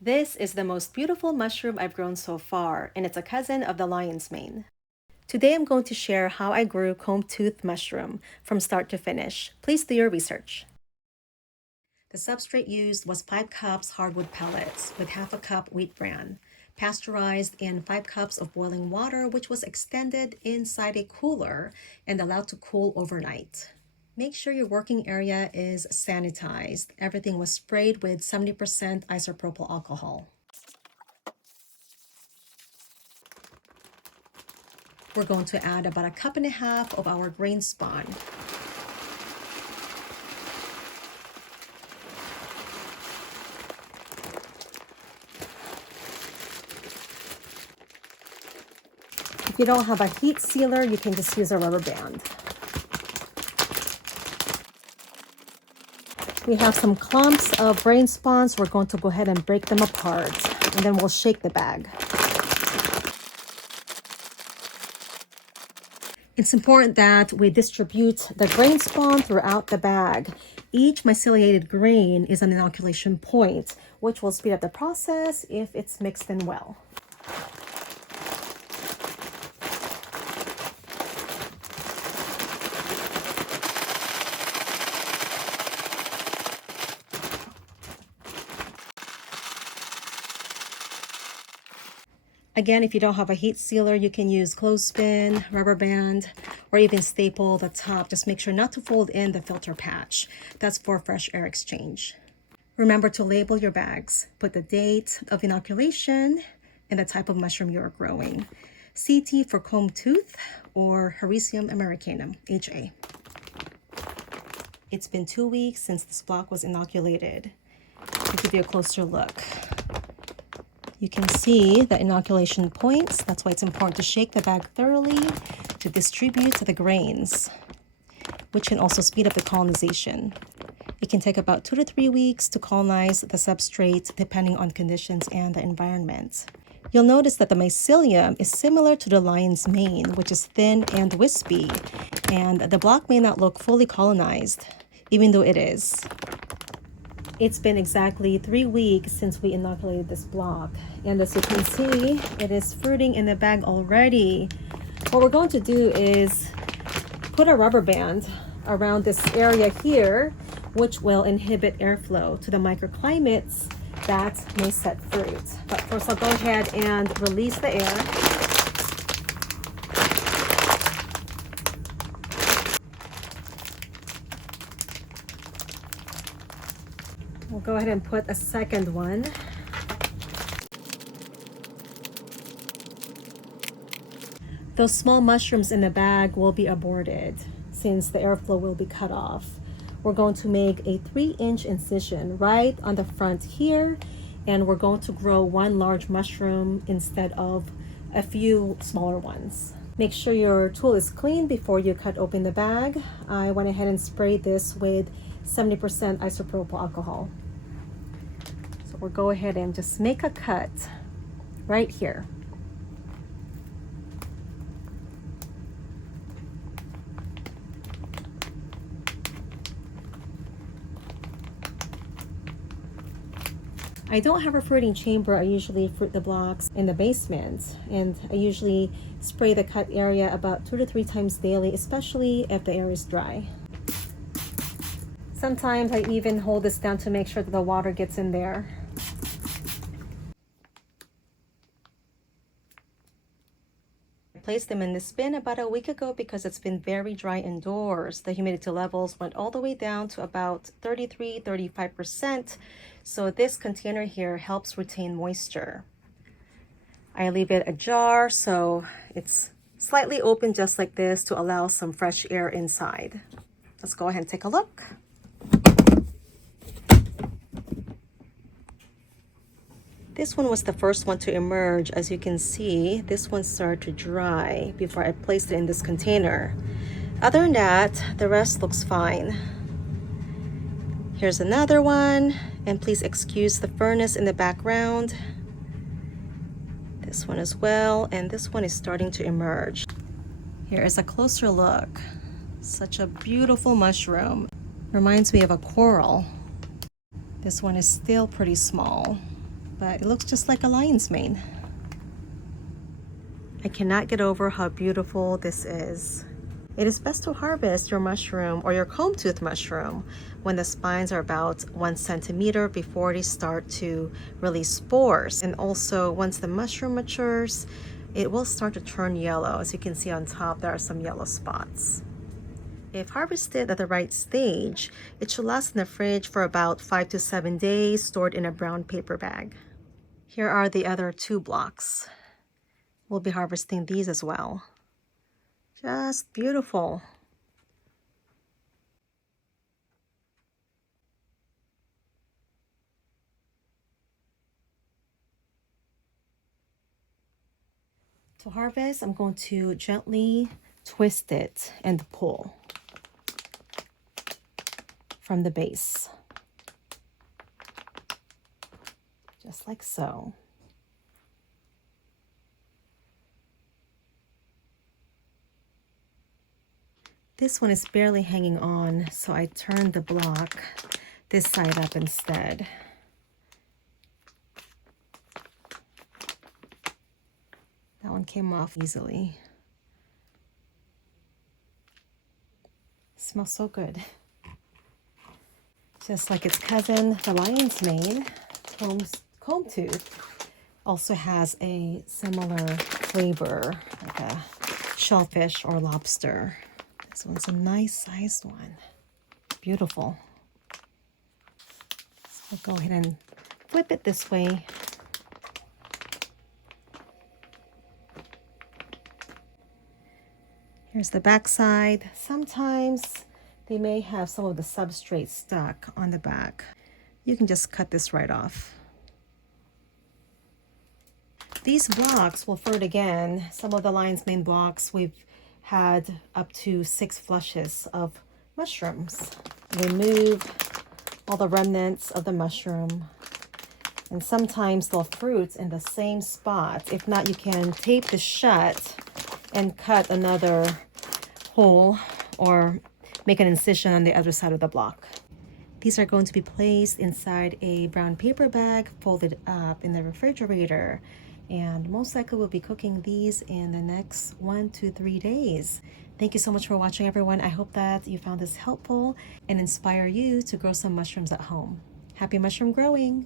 This is the most beautiful mushroom I've grown so far, and it's a cousin of the lion's mane. Today I'm going to share how I grew comb-tooth mushroom from start to finish. Please do your research. The substrate used was 5 cups hardwood pellets with half a cup wheat bran, pasteurized in 5 cups of boiling water, which was extended inside a cooler and allowed to cool overnight. Make sure your working area is sanitized. Everything was sprayed with 70% isopropyl alcohol. We're going to add about a cup and a half of our grain spawn. If you don't have a heat sealer, you can just use a rubber band. We have some clumps of grain spawns. We're going to go ahead and break them apart, and then we'll shake the bag. It's important that we distribute the grain spawn throughout the bag. Each myceliated grain is an inoculation point, which will speed up the process if it's mixed in well. Again, if you don't have a heat sealer, you can use clothespin, rubber band, or even staple the top. Just make sure not to fold in the filter patch. That's for fresh air exchange. Remember to label your bags. Put the date of inoculation and the type of mushroom you are growing. CT for comb tooth or Hericium americanum, HA. It's been 2 weeks since this block was inoculated. I'll give you a closer look. You can see the inoculation points. That's why it's important to shake the bag thoroughly to distribute the grains, which can also speed up the colonization. It can take about 2 to 3 weeks to colonize the substrate depending on conditions and the environment. You'll notice that the mycelium is similar to the lion's mane, which is thin and wispy, and the block may not look fully colonized, even though it is. It's been exactly 3 weeks since we inoculated this block, and as you can see, it is fruiting in the bag already. What we're going to do is put a rubber band around this area here, which will inhibit airflow to the microclimates that may set fruit. But first I'll go ahead and release the air. We'll go ahead and put a second one. Those small mushrooms in the bag will be aborted since the airflow will be cut off. We're going to make a 3-inch incision right on the front here, and we're going to grow one large mushroom instead of a few smaller ones. Make sure your tool is clean before you cut open the bag. I went ahead and sprayed this with 70% isopropyl alcohol. So we'll go ahead and just make a cut right here. I don't have a fruiting chamber. I usually fruit the blocks in the basement, and I usually spray the cut area about 2 to 3 times daily, especially if the air is dry. Sometimes I even hold this down to make sure that the water gets in there. I placed them in this bin about a week ago because it's been very dry indoors. The humidity levels went all the way down to about 33-35%. So this container here helps retain moisture. I leave it ajar so it's slightly open just like this to allow some fresh air inside. Let's go ahead and take a look. This one was the first one to emerge. As you can see, this one started to dry before I placed it in this container. Other than that, the rest looks fine. Here's another one, and please excuse the furnace in the background. This one as well, and this one is starting to emerge. Here is a closer look. Such a beautiful mushroom. Reminds me of a coral. This one is still pretty small. but it looks just like a lion's mane. I cannot get over how beautiful this is. It is best to harvest your mushroom or your comb tooth mushroom when the spines are about 1 centimeter before they start to release spores. And also once the mushroom matures, it will start to turn yellow. As you can see on top, there are some yellow spots. If harvested at the right stage, it should last in the fridge for about 5 to 7 days, stored in a brown paper bag. Here are the other 2 blocks. We'll be harvesting these as well. Just beautiful. To harvest, I'm going to gently twist it and pull from the base, just like so. This one is barely hanging on, so I turned the block this side up instead. That one came off easily. Smells so good. Just like its cousin, the lion's mane, comb tooth, also has a similar flavor, like a shellfish or lobster. This one's a nice sized one. Beautiful. So I'll go ahead and flip it this way. Here's the back side. Sometimes they may have some of the substrate stuck on the back. You can just cut this right off. These blocks will furt again. Some of the lion's mane blocks, we've had up to 6 flushes of mushrooms. Remove all the remnants of the mushroom. And sometimes they'll fruit in the same spot. If not, you can tape this shut and cut another hole or make an incision on the other side of the block. These are going to be placed inside a brown paper bag, folded up in the refrigerator. And most likely we'll be cooking these in the next 1 to 3 days. Thank you so much for watching, everyone. I hope that you found this helpful and inspire you to grow some mushrooms at home. Happy mushroom growing!